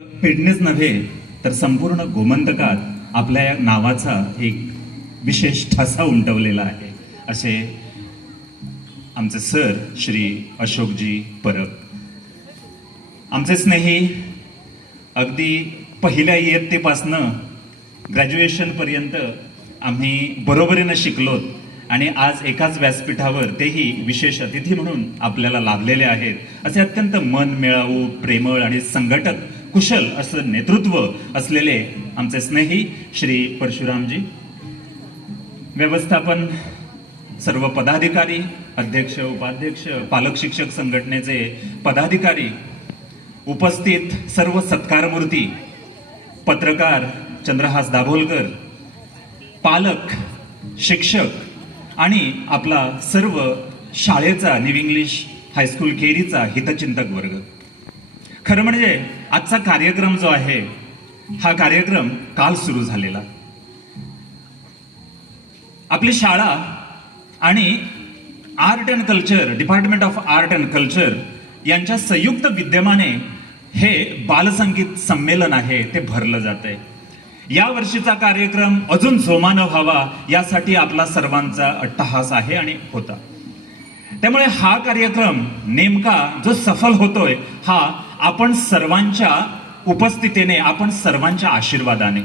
पेडणेच नव्हे तर संपूर्ण गोमंतकात आपल्या या नावाचा एक विशेष ठसा उमटवलेला आहे असे आमचे सर श्री अशोकजी परब, आमचे स्नेही अगदी पहिल्या इयत्तेपासनं ग्रॅज्युएशनपर्यंत आम्ही बरोबरीनं शिकलोत आणि आज एकाच व्यासपीठावर तेही विशेष अतिथी म्हणून आपल्याला लाभलेले आहेत असे अत्यंत मन मिळावू, प्रेमळ आणि संघटक कुशल असं नेतृत्व असलेले आमचे स्नेही श्री परशुरामजी, व्यवस्थापन सर्व पदाधिकारी, अध्यक्ष, उपाध्यक्ष, पालक शिक्षक संघटनेचे पदाधिकारी, उपस्थित सर्व सत्कारमूर्ती, पत्रकार चंद्रहास दाभोलकर, पालक, शिक्षक आणि आपला सर्व शाळेचा न्यू इंग्लिश हायस्कूल केरीचा हितचिंतक वर्ग. खरं म्हणजे आजचा कार्यक्रम जो आहे हा कार्यक्रम काल सुरू झालेला. आपली शाळा आणि art and culture, department of art and culture यांच्या संयुक्त विद्यमाने हे बालसंगीत संमेलन आहे ते भरलं जात आहे. या वर्षीचा कार्यक्रम अजून जोमानं व्हावा यासाठी आपला सर्वांचा अट्टहास आहे आणि होता. त्यामुळे हा कार्यक्रम नेमका जो सफल होतोय हा आपण सर्वांच्या उपस्थितीने, आपण सर्वांच्या आशीर्वादाने.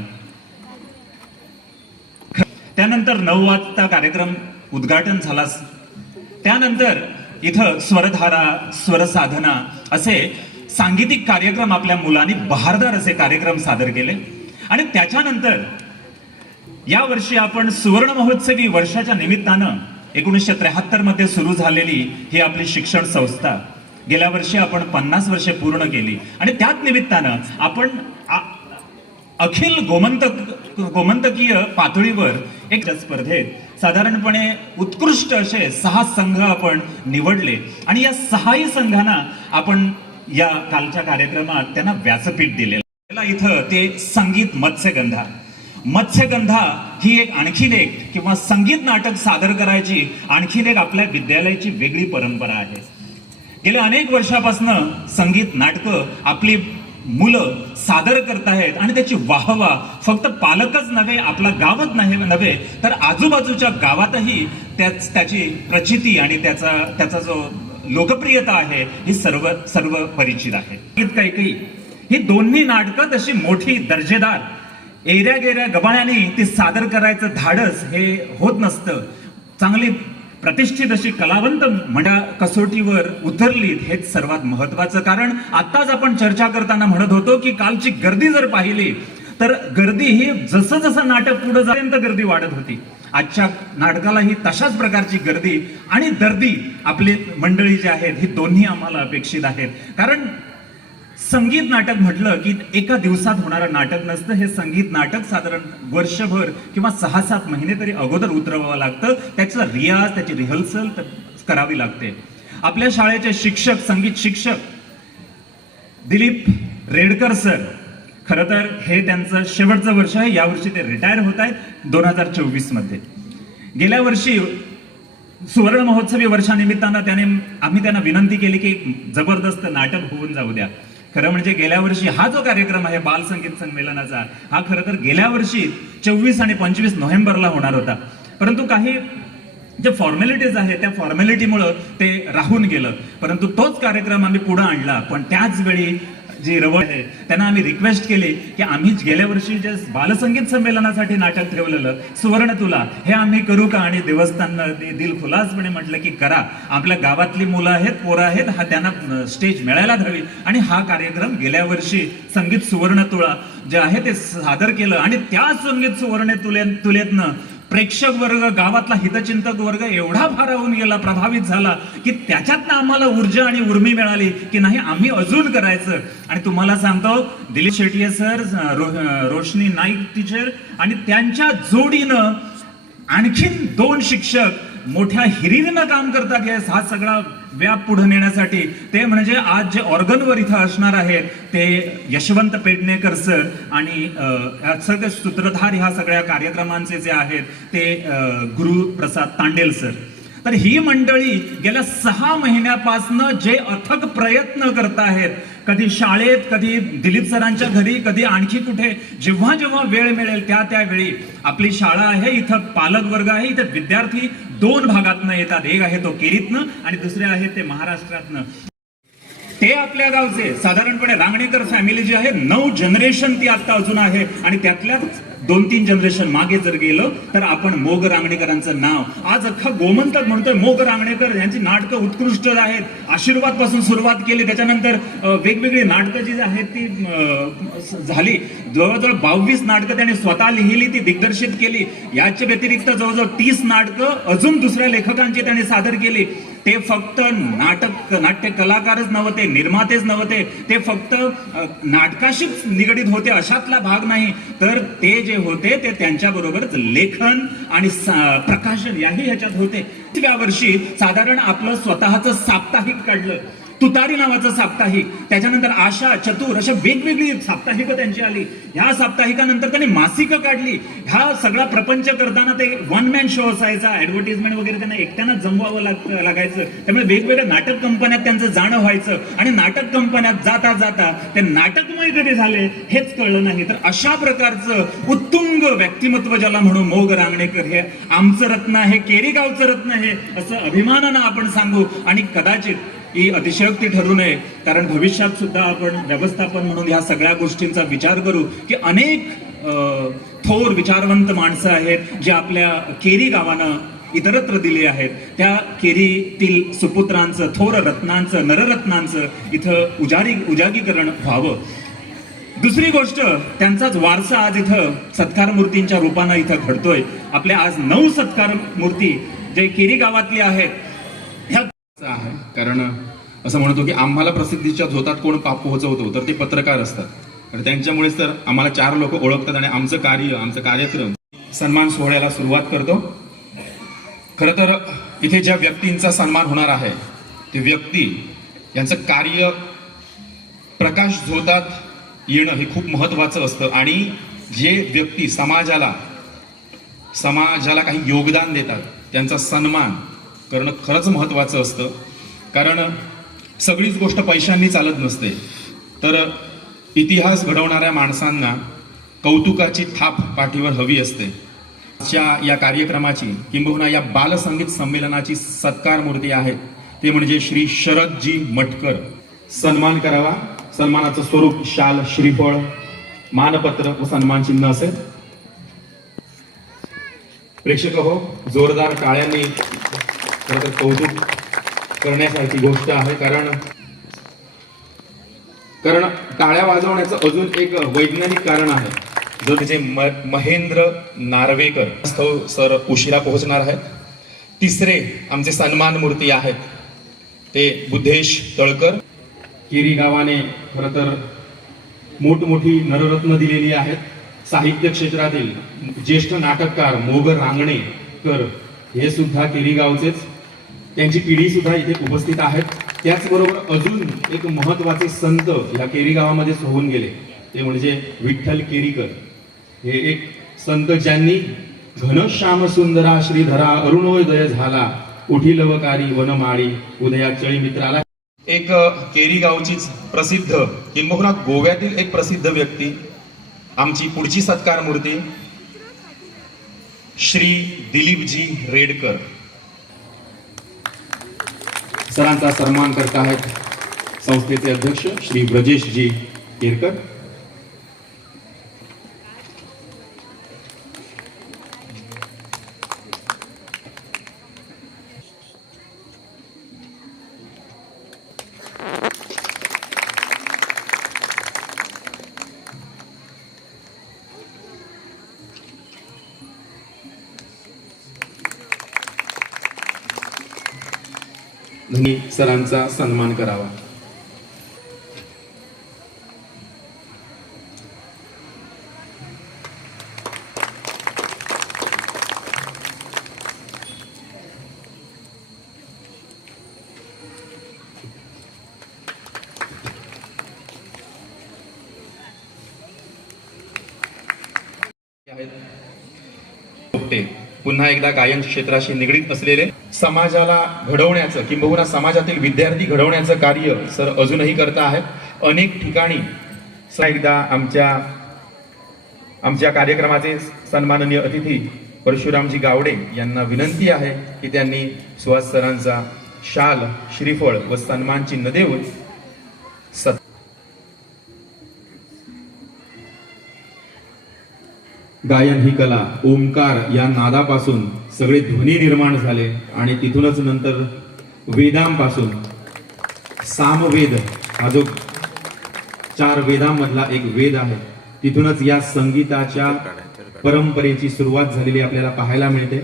त्यानंतर 9 वाजता कार्यक्रम उद्घाटन झाला. त्यानंतर इथं स्वरधारा, स्वरसाधना असे सांगीतिक कार्यक्रम आपल्या मुलांनी बहारदार असे कार्यक्रम सादर केले. आणि त्याच्यानंतर या वर्षी आपण सुवर्ण महोत्सवी वर्षाच्या निमित्तानं 1973 मध्ये सुरू झालेली ही आपली शिक्षण संस्था गेल्या वर्षी आपण 50 वर्षे पूर्ण केली आणि त्याच निमित्तानं आपण अखिल गोमंतकीय पातळीवर एक स्पर्धेत साधारणपणे उत्कृष्ट असे 6 संघ आपण निवडले आणि या 6ही संघांना आपण या कालच्या कार्यक्रमात त्यांना व्यासपीठ दिलेलं. इथं ते संगीत मत्स्यगंधा. मत्स्यगंधा ही एक आणखीन एक किंवा संगीत नाटक सादर करायची आणखीन एक आपल्या विद्यालयाची वेगळी परंपरा आहे. गेल्या अनेक वर्षापासून संगीत नाटकं आपली मुलं सादर करतायत आणि त्याची वाहवा फक्त पालकच नव्हे, आपला गावच नव्हे तर आजूबाजूच्या गावातही त्याची प्रचिती आणि त्याचा जो लोकप्रियता आहे ही सर्व परिचित आहे. काही ही दोन्ही नाटकं तशी मोठी दर्जेदार एऱ्या गेऱ्या गबाळ्याने ती सादर करायचं धाडस हे होत नसतं. चांगली प्रतिष्ठित अशी कलावंत मंडळ कसोटीवर उतरलीत हेच सर्वात महत्वाचं. कारण आताच आपण चर्चा करताना म्हणत होतो की कालची गर्दी जर पाहिली तर गर्दी ही जसं जसं नाटक पुढे जाईपर्यंत गर्दी वाढत होती. आजच्या नाटकाला ही तशाच प्रकारची गर्दी आणि दर्दी आपली मंडळी जी आहेत ही दोन्ही आम्हाला अपेक्षित आहेत. कारण संगीत नाटक म्हटलं की एका दिवसात होणारं नाटक नसतं. हे संगीत नाटक साधारण वर्षभर किंवा 6-7 महिने तरी अगोदर उतरवावं लागतं. त्याचा रियाज, त्याची रिहर्सल करावी लागते. आपल्या शाळेचे शिक्षक, संगीत शिक्षक दिलीप रेडकर सर, खरं तर हे त्यांचं शेवटचं वर्ष आहे. यावर्षी ते रिटायर होत आहेत 2024 मध्ये. गेल्या वर्षी सुवर्ण महोत्सवी वर्षानिमित्तानं आम्ही त्यांना विनंती केली की जबरदस्त नाटक होऊन जाऊ द्या. खरं म्हणजे गेल्या वर्षी हा जो कार्यक्रम आहे बाल संगीत संमेलनाचा हा खरं तर गेल्या वर्षी 24 आणि 25 नोव्हेंबरला होणार होता. परंतु काही जे फॉर्मॅलिटीज आहेत त्या फॉर्मॅलिटीमुळं ते राहून गेलं. परंतु तोच कार्यक्रम आम्ही पुढे आणला. पण त्याच वेळी जी रवळ आहे त्यांना आम्ही रिक्वेस्ट केली की आम्ही गेल्या वर्षी जे बालसंगीत संमेलनासाठी नाटक ठेवलेलं सुवर्ण तुला हे आम्ही करू का? आणि देवस्थाननं दिलखुलासपणे म्हटलं की करा. आपल्या गावातली मुलं आहेत, पोरं आहेत, हा त्यांना स्टेज मिळायला हवी. आणि हा कार्यक्रम गेल्या वर्षी संगीत सुवर्ण तुळा जे आहे ते सादर केलं आणि त्या संगीत सुवर्ण तुलेतनं प्रेक्षक वर्ग, गावातला हितचिंतक वर्ग एवढा भारावून गेला, प्रभावित झाला की त्याच्यातनं आम्हाला ऊर्जा आणि उर्मी मिळाली की नाही आम्ही अजून करायचं. आणि तुम्हाला सांगतो दिलीप शेट्ये सर, रोशनी नाईक टीचर आणि त्यांच्या जोडीनं आणखीन 2 शिक्षक मोठ्या हिरीरीनं काम करतात हा सगळा व्याप पुढे नेण्यासाठी. ते म्हणजे आज जे ऑर्गनवर इथं असणार आहेत ते यशवंत पेडणेकर सर आणि सगळे सूत्रधार ह्या सगळ्या कार्यक्रमांचे जे आहेत ते गुरुप्रसाद तांडेल सर. तर ही मंडळी गेल्या 6 महिन्यापासून जे अथक प्रयत्न करतायत कधी शाळेत, कधी दिलीप सरांच्या घरी, कधी आणखी कुठे, जेव्हा जेव्हा वेळ मिळेल त्या वेळी आपली शाळा आहे, इथं पालक वर्ग आहे, इथं विद्यार्थी 2 भागातनं येतात. एक आहे तो केरीतनं आणि दुसरे आहे ते महाराष्ट्रातनं. ते आपल्या गावचे साधारणपणे रांगणेकर फॅमिली जी आहे 9 जनरेशन ती आता अजून आहे आणि त्यातल्याच 2-3 जनरेशन मागे जर गेलो तर आपण मोग रांगणेकरांचं नाव आज अख्खा गोमंतक म्हणतोय. मोग रांगणेकर यांची नाटकं उत्कृष्ट आहेत. आशीर्वाद पासून सुरुवात केली, त्याच्यानंतर वेगवेगळी नाटकं जी आहेत ती झाली. जवळजवळ 22 नाटकं त्यांनी स्वतः लिहिली, ती दिग्दर्शित केली. याच्या व्यतिरिक्त जवळजवळ 30 नाटकं अजून दुसऱ्या लेखकांची त्यांनी सादर केली. ते फक्त नाट्य कलाकारच नव्हते, निर्मातेच नव्हते, ते फक्त नाटकाशीच निगडीत होते अशातला भाग नाही, तर ते जे होते ते त्यांच्याबरोबरच लेखन आणि प्रकाशन याही ह्याच्यात होते. 30व्या वर्षी साधारण आपलं स्वतःचं साप्ताहिक काढलं, तुतारी नावाचं साप्ताहिक. त्याच्यानंतर आशा, चतुर अशा वेगवेगळी साप्ताहिकं त्यांची आली. ह्या साप्ताहिकानंतर त्यांनी मासिकं काढली. ह्या सगळा प्रपंच करताना ते 1 मॅन शो असायचा, ऍडव्हर्टिजमेंट वगैरे त्यांना एकट्यानं जमवावं लागायचं. त्यामुळे वेगवेगळ्या नाटक कंपन्यात त्यांचं जाणं व्हायचं आणि नाटक कंपन्यात जाता जाता ते नाटकमय कधी झाले हेच कळलं नाही. तर अशा प्रकारचं उत्तुंग व्यक्तिमत्व ज्याला म्हणू मोग रांगणेकर, हे आमचं रत्न आहे, केरीगावचं रत्न आहे असं अभिमानानं आपण सांगू. आणि कदाचित ही अतिशयोक्ती ठरू नये, कारण भविष्यात सुद्धा आपण व्यवस्थापन म्हणून ह्या सगळ्या गोष्टींचा विचार करू की अनेक थोर विचारवंत माणसं आहेत जे आपल्या केरी गावानं इतरत्र दिली आहेत. त्या केरीतील सुपुत्रांचं, थोर रत्नांचं, नररत्नांचं इथं उजागीकरण व्हावं. दुसरी गोष्ट, त्यांचाच वारसा आज इथं सत्कार मूर्तींच्या रूपानं इथं घडतोय. आपल्या आज 9 सत्कार मूर्ती जे केरी गावातली आहेत ह्या आहे. कारण असं म्हणतो की आम्हाला प्रसिद्धीच्या झोतात कोण पाप पोहोचवतो, तर ते पत्रकार असतात. आणि त्यांच्यामुळेच तर आम्हाला 4 लोक ओळखतात आणि आमचं कार्य, आमचा कार्यक्रम सन्मान सोहळ्याला सुरुवात करतो. खरं तर इथे ज्या व्यक्तींचा सन्मान होणार आहे ते व्यक्ती यांचं कार्य प्रकाश झोतात येणं हे खूप महत्वाचं असतं. आणि जे व्यक्ती समाजाला काही योगदान देतात त्यांचा सन्मान करणं खरंच महत्वाचं असतं. कारण सगळीच गोष्ट पैशांनी चालत नसते, तर इतिहास घडवणाऱ्या माणसांना कौतुकाची थाप पाठीवर हवी असते. या कार्यक्रमाची किंबहुना या बालसंगीत संमेलनाची सत्कार मूर्ती आहे ते म्हणजे श्री शरदजी मटकर. सन्मान करावा. सन्मानाचं स्वरूप शाल, श्रीफळ, मानपत्र व सन्मान चिन्ह असेल. प्रेक्षक हो, जोरदार टाळ्यांनी खरं तर कौतुक करण्यासारखी गोष्ट आहे. कारण टाळ्या वाजवण्याचं अजून एक वैज्ञानिक कारण आहे. जो तिचे महेंद्र नार्वेकर सर उशिरा पोहोचणार आहेत. तिसरे आमचे सन्मान मूर्ती आहेत ते बुद्धेश तळकर. केरी गावाने खरं तर मोठमोठी नररत्न दिलेली आहेत. साहित्य क्षेत्रातील ज्येष्ठ नाटककार मोग रांगणेकर हे सुद्धा केरी गावचेच. त्यांची पिढी सुद्धा इथे उपस्थित आहेत. त्याचबरोबर अजून एक महत्वाचे संत या केरी गावामध्येच होऊन गेले, ते म्हणजे विठ्ठल केरीकर. हे एक संत ज्यांनी घनश्याम सुंदरा श्रीधरा अरुणोदय झाला, उठीलवकारी वनमाळी उदया चळी मित्राला. एक केरी गावचीच प्रसिद्ध किंबहुना गोव्यातील एक प्रसिद्ध व्यक्ती, आमची पुढची सत्कार मूर्ती श्री दिलीपजी रेडकर. सरांचा सन्मान करत आहेत संस्थेचे अध्यक्ष श्री ब्रजेशजी केरकर. धनी सरांचा सन्मान करावा. पुन्हा एकदा गायन क्षेत्राशी निगडीत असलेले समाजाला घडवण्याचं किंबहुना समाजातील विद्यार्थी घडवण्याचं कार्य सर अजूनही करता आहेत. अनेक ठिकाणी एकदा आमच्या कार्यक्रमाचे सन्माननीय अतिथी परशुरामजी गावडे यांना विनंती आहे की त्यांनी सुहास सरांचा शाल, श्रीफळ व सन्मान चिन्ह देऊन गायन ही कला ओंकार या नादापासून सगळे ध्वनी निर्माण झाले आणि तिथूनच नंतर वेदांपासून सामवेद हा जो 4 वेदांमधला एक वेद आहे, तिथूनच या संगीताच्या परंपरेची सुरुवात झालेली आपल्याला पाहायला मिळते.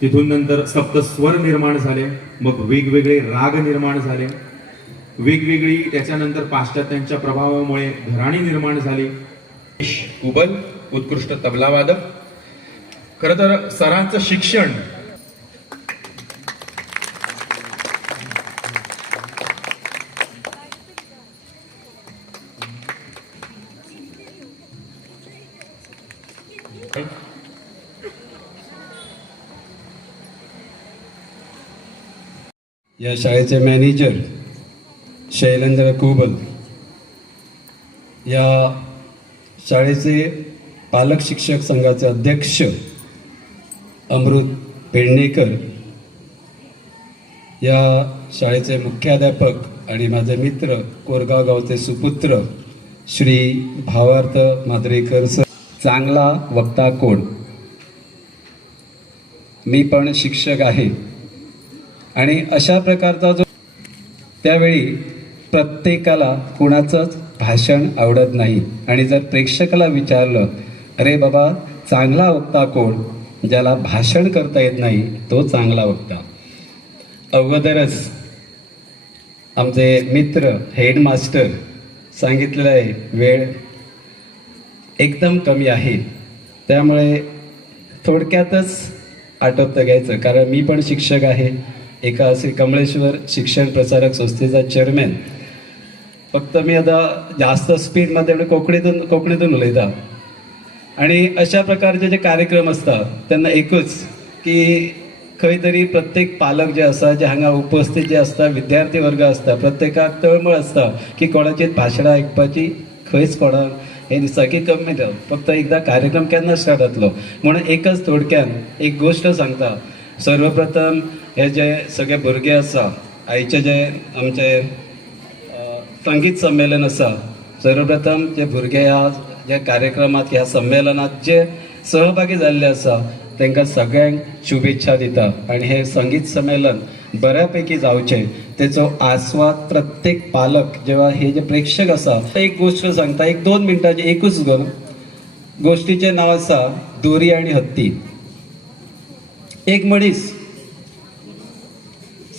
तिथून नंतर सप्तस्वर निर्माण झाले, मग वेगवेगळे राग निर्माण झाले, वेगवेगळी त्याच्यानंतर पाश्चात्यांच्या प्रभावामुळे घराणी निर्माण झाली. उबल उत्कृष्ट तबलावादक. खरं तर सरांचं शिक्षण या शाळेचे मॅनेजर शैलेंद्र कुबल, या शाळेचे पालक शिक्षक संघाचे अध्यक्ष अमृत पेडणेकर, या शाळेचे मुख्याध्यापक आणि माझे मित्र कोरगाव गावचे सुपुत्र श्री भावार्थ माद्रेकर सर. चांगला वक्ता कोण? मी पण शिक्षक आहे आणि अशा प्रकारचा जो त्यावेळी प्रत्येकाला कुणाचंच भाषण आवडत नाही आणि जर प्रेक्षकाला विचारलं, अरे बाबा चांगला वक्ता कोण? ज्याला भाषण करता येत नाही तो चांगला वक्ता. अगोदरच आमचे मित्र हेडमास्टर सांगितलेलं आहे वेळ एकदम कमी आहे, त्यामुळे थोडक्यातच आटोपतं घ्यायचं. कारण मी पण शिक्षक आहे, एका श्री कमळेश्वर शिक्षण प्रसारक संस्थेचा चेअरमॅन. फक्त मी आता जास्त स्पीडमध्ये कोकणीतून उलयता आणि अशा प्रकारचे जे कार्यक्रम असतात त्यांना एकूच की खंय तरी प्रत्येक पालक जे आसा जे हांगा उपस्थित जे असता, विद्यार्थी वर्ग असता, प्रत्येकाक तळमळ असता की कोणाची भाशणां आयकपाची. खंयच कोणाक हे दिसता की कमी फक्त एकदा कार्यक्रम केन्ना स्टार्ट जातलो. म्हणून एकच थोडक्यान एक गोष्ट सांगता. सर्वप्रथम हे जे सगळे भुरगे आसा, आयचे जे आमचे संगीत संमेलन आसा, सर्वप्रथम जे भुरगे ह्या ज्या कार्यक्रमात ह्या संमेलनात जे सहभागी जाल्ले आसा तांकां सगळ्यांक शुभेच्छा दिता आणि हे संगीत संमेलन बऱ्यापैकी जावचें तेचो आस्वाद प्रत्येक पालक जेव्हा हे जे प्रेक्षक आसा. एक गोष्ट सांगता, एक 2 मिनटाची एकूच गोष्टीचें नांव आसा दोरी आणि हत्ती. एक मनीस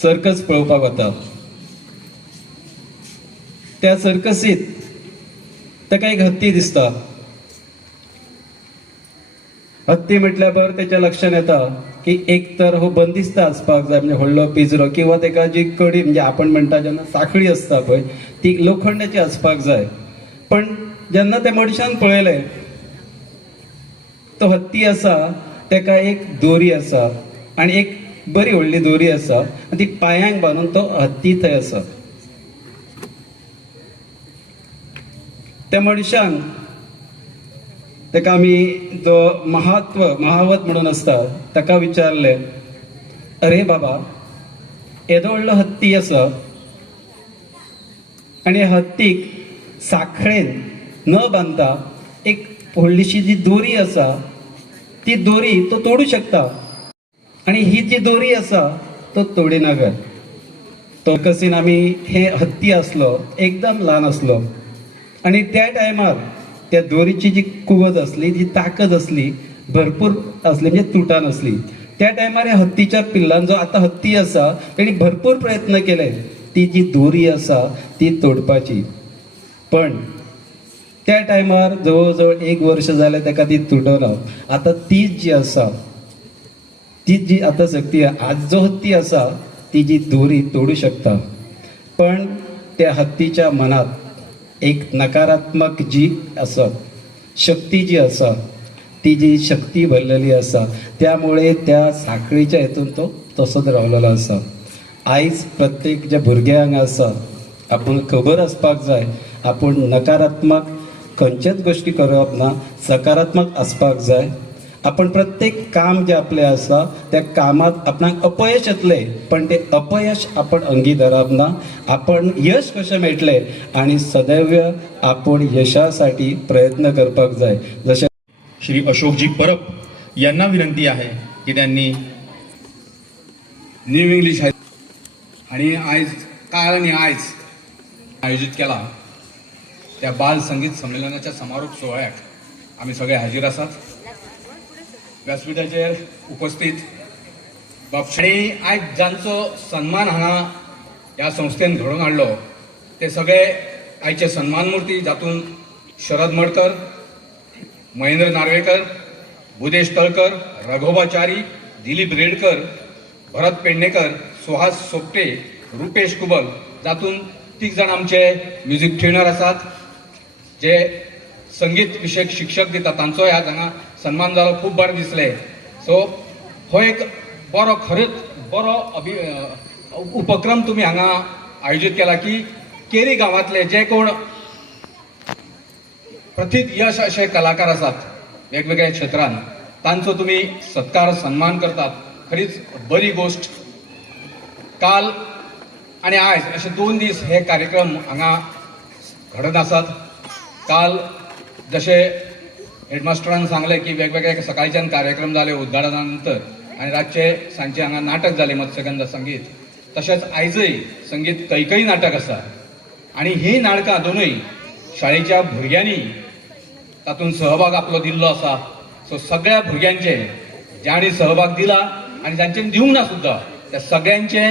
सर्कस पळोवपाक वता. त्या सर्कसीत ताका एक हत्ती दिसता. हत्ती म्हटल्या बरोबर त्याच्या लक्षात येता की एक तर हो बंदिस्त आसपाक जाय, म्हणजे व्हडलो पिंजरो किंवा ताका जी कडी म्हणजे आपण म्हणटा जेन्ना साखळी असता पळय ती लोखंडाची आसपाक जाय. पण जेन्ना त्या मनशान पळयलें तो हत्ती आसा ताका एक दोरी आसा आणि एक बरी व्हडली दोरी आसा आनी ती पांयांक बांदून तो हत्ती थंय आसा. त्या मनशान ताका आमी जो महावत म्हणून आसता ताका विचारले, अरे बाबा येदो व्हडलो हत्ती आसा आणि हत्तीक साखळेन न बांदता एक व्हडलीशी जी दोरी आसा ती दोरी तो तोडू शकता आणि ही जी दोरी आसा तो तोडिनागर. तो कसीन आमी हे हत्ती आसलो एकदम ल्हान आसलो आणि त्या टायमार त्या दोरीची जी कुवत असली, जी ताकद असली भरपूर असली, म्हणजे तुटा नसली. त्या टायमार ह्या हत्तीच्या पिल्लांचो आता हत्ती आसा तेणी भरपूर प्रयत्न केले ती जी दोरी आसा ती तोडपाची. पण त्या टायमार जवळ 1 वर्ष जालें ताका ती तुटना. आता तीच जी आसा ती जी आता शक्ती आज जो हत्ती आसा ती जी दोरी तोडू शकता. पण त्या हत्तीच्या मनात एक नकारात्मक जी आसा शक्ती जी आसा ती जी शक्ती भरलेली आसा त्यामुळे त्या साखळीच्या हेतून तो तसोच रावलेलो आसा. आयज प्रत्येक ज्या भुरग्यांक आसा आपूण खबर आसपाक जाय आपूण नकारात्मक खंयच्याच गोष्टी करप ना, सकारात्मक आसपाक जाय. आपण प्रत्येक काम जे आपले आसा त्या कामात आपणाक अपयश येतले, पण ते अपयश आपण अंगी धरप ना. आपण यश कशें मेळटले आणि सदैव आपण यशासाठी प्रयत्न करपाक जाय. जशें श्री अशोकजी परब यांना विनंती आहे की त्यांनी न्यू इंग्लिश आणि आयज काल आणि आयज आयोजित केला त्या बाल संगीत संमेलनाच्या समारोप सोहळ्याक आमी सगळे हाजीर आसात. व्यासपीठाचेर उपस्थित आणि आयज जांचो सन्मान हांगा ह्या संस्थेन घडोवन हाडलो ते सगळे आयचे सन्मान मुर्ती, जातून शरद मडकर, महेंद्र नार्वेकर, भुदेश तळकर, रघोबाचारी, दिलीप रेडकर, भरत पेडणेकर, सुहास सोपटे, रुपेश कुबल, जातून 3 जाण आमचे म्युझिक ट्रेनर आसात जे संगीत विशयक शिक्षक दितात. तांचोय आज हांगा सन्मान जालो, खूब बरें दिसलें. सो हो एक बरो खरेंच बरो उपक्रम तुमी हांगा आयोजीत केला की केरी गांवांतले जे कोण प्रथित यश असे कलाकार आसात वेगवेगळ्या क्षेत्रांत तांचो तुमी सत्कार सन्मान करतात. खरीच बरी गोष्ट. काल आणि आयज असे 2 दीस हे कार्यक्रम हांगा घडत आसात. काल जसे हेडमास्टरान सांगले की वेगवेगळे सकाळच्यान कार्यक्रम जाले उद्घाटना नंतर आणि रातचे सांजचे हांगा नाटक जाले मत्स्यगंधा संगीत. तशेंच आयजय संगीत कैकई नाटक आसा आणि ही नाटकां दोनूय शाळेच्या भुरग्यांनी तातूंत सहभाग आपलो दिल्लो आसा. सो सगळ्या भुरग्यांचे ज्यांनी सहभाग दिला आणि जांचे दिवंक ना सुद्धा त्या सगळ्यांचे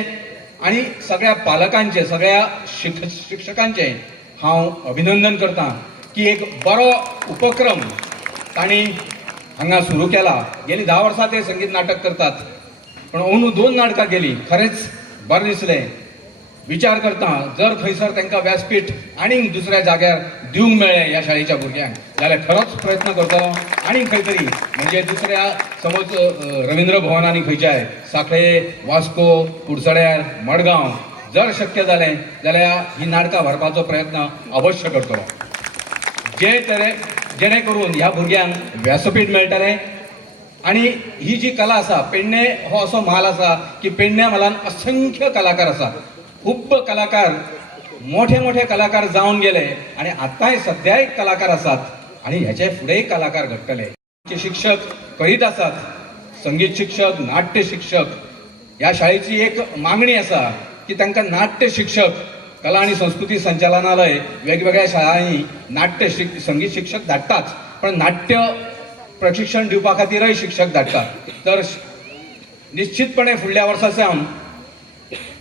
आणि सगळ्या पालकांचे, सगळ्या शिक्षकांचे हांव अभिनंदन करता की एक बरो उपक्रम तांणी हांगा सुरू केला. गेली 10 वर्सां ते संगीत नाटक करतात, पण अंदू 2 नाटकां केली. खरेंच बरें दिसलें. विचार करता जर खंयसर तांकां व्यासपीठ आनीक दुसऱ्या जाग्यार दिवंक मेळ्ळें ह्या शाळेच्या भुरग्यांक जाल्यार खरोच प्रयत्न करतलो. आनीक खंय तरी म्हणजे दुसऱ्या समज रवींद्र भवनांनी खंयच्याय सांखळे, वास्को, कुडचड्यार, मडगांव जर शक्य जालें जाल्यार ही नाटकां व्हरपाचो प्रयत्न अवश्य करतलो. जेणे करून ह्या भुरग्यांक व्यासपीठ मेळटलें. आणि ही जी कला आसा, पेडणे हो असो म्हाल आसा की पेडण्या म्हालान असंख्य कलाकार आसा. खूब कलाकार मोठे मोठे कलाकार जावन गेले आणि आतांय सद्याय कलाकार आसात आणि ह्याचे फुडेंय कलाकार घडटले. शिक्षक करीत आसात, संगीत शिक्षक, नाट्य शिक्षक. ह्या शाळेची एक मागणी आसा की तांकां नाट्य शिक्षक, कला आणि संस्कृती संचालनालय वेगवेगळ्या शाळांनी नाट्य संगीत शिक्षक धाडटाच, पण नाट्य प्रशिक्षण दिवपा खातीरय शिक्षक धाडटात. तर निश्चितपणे फुडल्या वर्साच्यान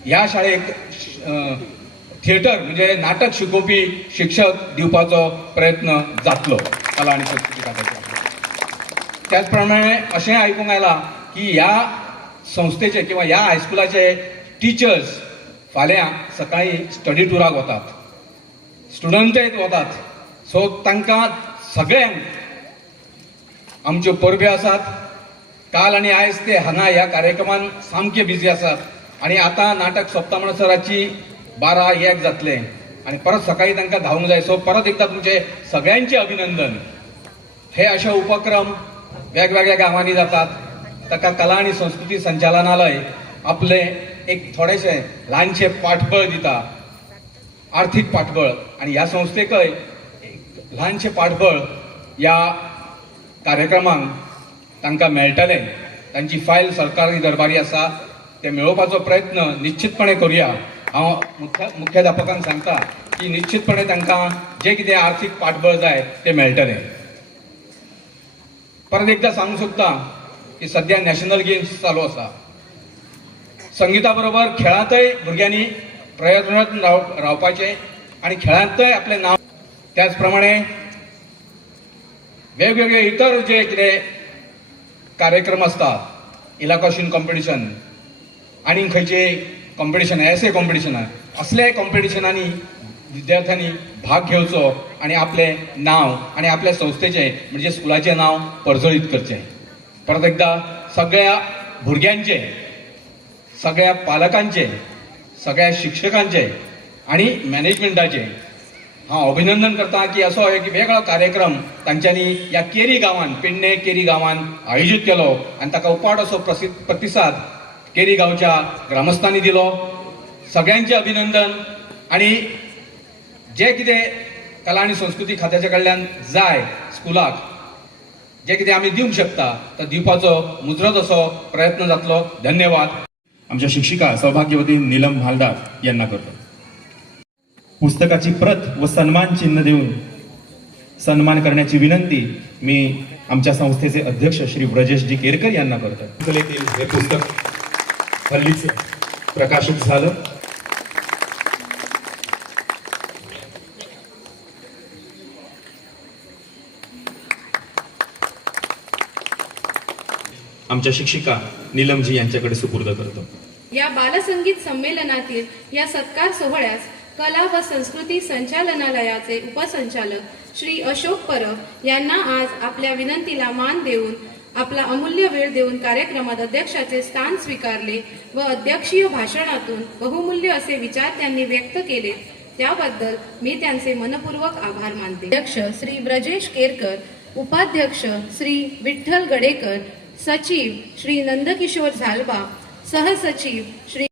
ह्या शाळेक थिएटर म्हणजे नाटक शिकोवपी शिक्षक दिवपाचो प्रयत्न जातलो कला आणि संस्कृती खात्याच्या. त्याच प्रमाणे अशें आयकूंक आयलां की ह्या संस्थेचे किंवा ह्या हायस्कुलाचे टिचर्स फाल्यां सकाळी स्टडी टुराक वतात, स्टुडंटय वतात. सो तांकां सगळ्यांक आमच्यो परबे आसात. काल आणि आयज ते हांगा ह्या कार्यक्रमान सामके बिजी आसात आणि आतां नाटक सोंपता म्हणसर रातची 12-1 जातले आणि परत सकाळी तांकां धावूंक जाय. सो परत एकदा तुमचे सगळ्यांचे अभिनंदन. हे अशे उपक्रम वेगवेगळ्या गांवांनी जातात. ताका कला आणि संस्कृती संचालनालय आपले एक थोडेशे ल्हानशे पाठबळ दिता, आर्थीक पाठबळ. आणि ह्या संस्थेकय ल्हानशे पाठबळ ह्या कार्यक्रमांक तांकां मेळटलें. तांची फायल सरकारी दरबारी आसा, ते मेळोवपाचो प्रयत्न निश्चितपणे करुया. हांव मुख्याध्यापकांक सांगता की निश्चितपणे तांकां जे कितें आर्थीक पाठबळ जाय ते मेळटलें. परत एकदा सांगूंक सोदता की सध्या नॅशनल गेम्स चालू आसा. संगीता बरोबर खेळांतय भुरग्यांनी प्रयत्न रावपाचें आणि खेळांतय आपलें नांव. त्याच प्रमाणे वेगवेगळे इतर जे कितें कार्यक्रम आसतात, इलाकोशीन कॉम्पिटिशन आणि खंयचे कॉम्पिटिशन, एसे कॉम्पिटिशनां, असल्या कॉम्पिटिशनांनी विद्यार्थ्यांनी भाग घेवचो आणि आपलें नांव आणि आपल्या संस्थेचें म्हणजे स्कुलाचें नांव परजळीत करचें. परत एकदा सगळ्या भुरग्यांचे, सगळ्या पालकांचे, सगळ्या शिक्षकांचे आणि मॅनेजमेंटाचे हांव अभिनंदन करता की असो एक वेगळो कार्यक्रम तांच्यांनी ह्या केरी गांवांत पेडणे केरी गांवांत आयोजीत केलो आनी ताका उपाट असो प्रतिसाद केरी गांवच्या ग्रामस्थांनी दिलो. सगळ्यांचे अभिनंदन. आणि जे कितें कला आनी संस्कृती खात्याच्या कडल्यान जाय स्कुलाक जे कितें आमी दिवंक शकता तो दिवपाचो मुजरत असो प्रयत्न जातलो. धन्यवाद. आमच्या शिक्षिका सौभाग्यवती नीलम भालदार यांना करतो. पुस्तकाची प्रत व सन्मान चिन्ह देऊन सन्मान करण्याची विनंती मी आमच्या संस्थेचे अध्यक्ष श्री ब्रजेशजी केरकर यांना करतो. कलेतील हे पुस्तक हल्लीच प्रकाशित झालं. आमच्या शिक्षिका नीलमजी यांच्याकडे सुपूर्द करतो. या बालसंगीत संमेलनातील या सत्कार सोहळ्यास कला व संस्कृती संचालनालयाचे उपसंचालक श्री अशोक परब यांना आज आपल्या विनंतीला मान देऊन आपला अमूल्य वेळ देऊन कार्यक्रमात अध्यक्षाचे स्थान स्वीकारले व अध्यक्षीय भाषणातून बहुमूल्य असे विचार त्यांनी व्यक्त केले त्याबद्दल मी त्यांचे मनपूर्वक आभार मानते. अध्यक्ष श्री ब्रजेश केरकर, उपाध्यक्ष श्री विठ्ठल गडेकर, सचिव श्री नंदकिशोर झालबा, सहसचिव श्री